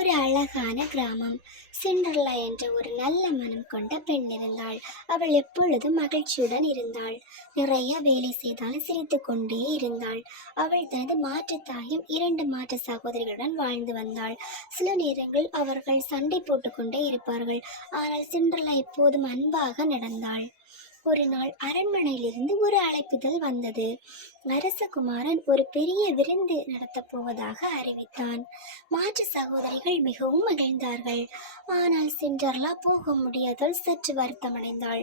ஒரு அழகான கிராமம். சிண்ட்ரெல்லா என்ற ஒரு நல்ல மனம் கொண்ட பெண் இருந்தாள். அவள் எப்பொழுதும் மகிழ்ச்சியுடன் இருந்தாள். நிறைய வேலை செய்தாலும் சிரித்து கொண்டே இருந்தாள். அவள் தனது மாற்றுத்தாயும் 2 மாற்று சகோதரிகளுடன் வாழ்ந்து வந்தாள். சில நேரங்கள் அவர்கள் சண்டை போட்டுக்கொண்டே இருப்பார்கள். ஆனால் சிண்ட்ரெல்லா எப்போதும் அன்பாக நடந்தாள். ஒரு நாள் அரண்மனையிலிருந்து ஒரு அழைப்புதல் வந்தது. அரசகுமாரன் ஒரு பெரிய விருந்து நடத்தப் போவதாக அறிவித்தான். மாற்று சகோதரிகள் மிகவும் மகிழ்ந்தார்கள். ஆனால் சிண்ட்ரெல்லா போக முடியாதால் சற்று வருத்தமடைந்தாள்.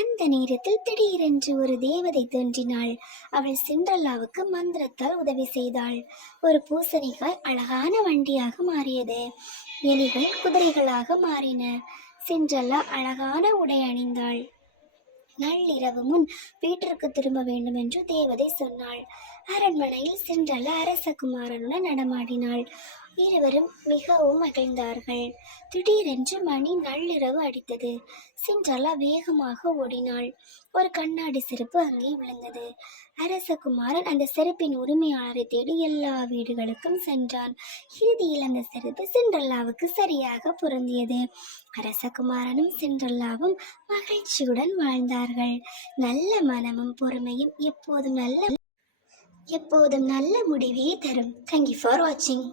அந்த நேரத்தில் திடீரென்று ஒரு தேவதை தோன்றினாள். அவள் சிண்ட்ரெல்லாவுக்கு மந்திரத்தால் உதவி செய்தாள். ஒரு பூசணிக்காய் அழகான வண்டியாக மாறியது. எலிகள் குதிரைகளாக மாறின. சிண்ட்ரெல்லா அழகான உடை அணிந்தாள். நள்ளிரவு முன் வீட்டிற்கு திரும்ப வேண்டும் என்று தேவதை சொன்னாள். அரண்மனையில் சிண்ட்ரெல்லா அரசகுமாரனுடன் நடமாடினாள். இருவரும் மிகவும் மகிழ்ந்தார்கள். திடீரென்று மணி நள்ளிரவு அடித்தது. சிண்ட்ரெல்லா வேகமாக ஓடினாள். ஒரு கண்ணாடி செருப்பு அங்கே விழுந்தது. அரசகுமாரன் அந்த செருப்பின் உரிமையாளரை தேடி எல்லா வீடுகளுக்கும் சென்றான். இறுதியில் அந்த செருப்பு சிண்ட்ரெல்லாவுக்கு சரியாக பொருந்தியது. அரசகுமாரனும் சிண்ட்ரெல்லாவும் மகிழ்ச்சியுடன் வாழ்ந்தார்கள். நல்ல மனமும் பொறுமையும் எப்போதும் நல்ல முடிவே தரும். தேங்க்யூ ஃபார் வாட்சிங்.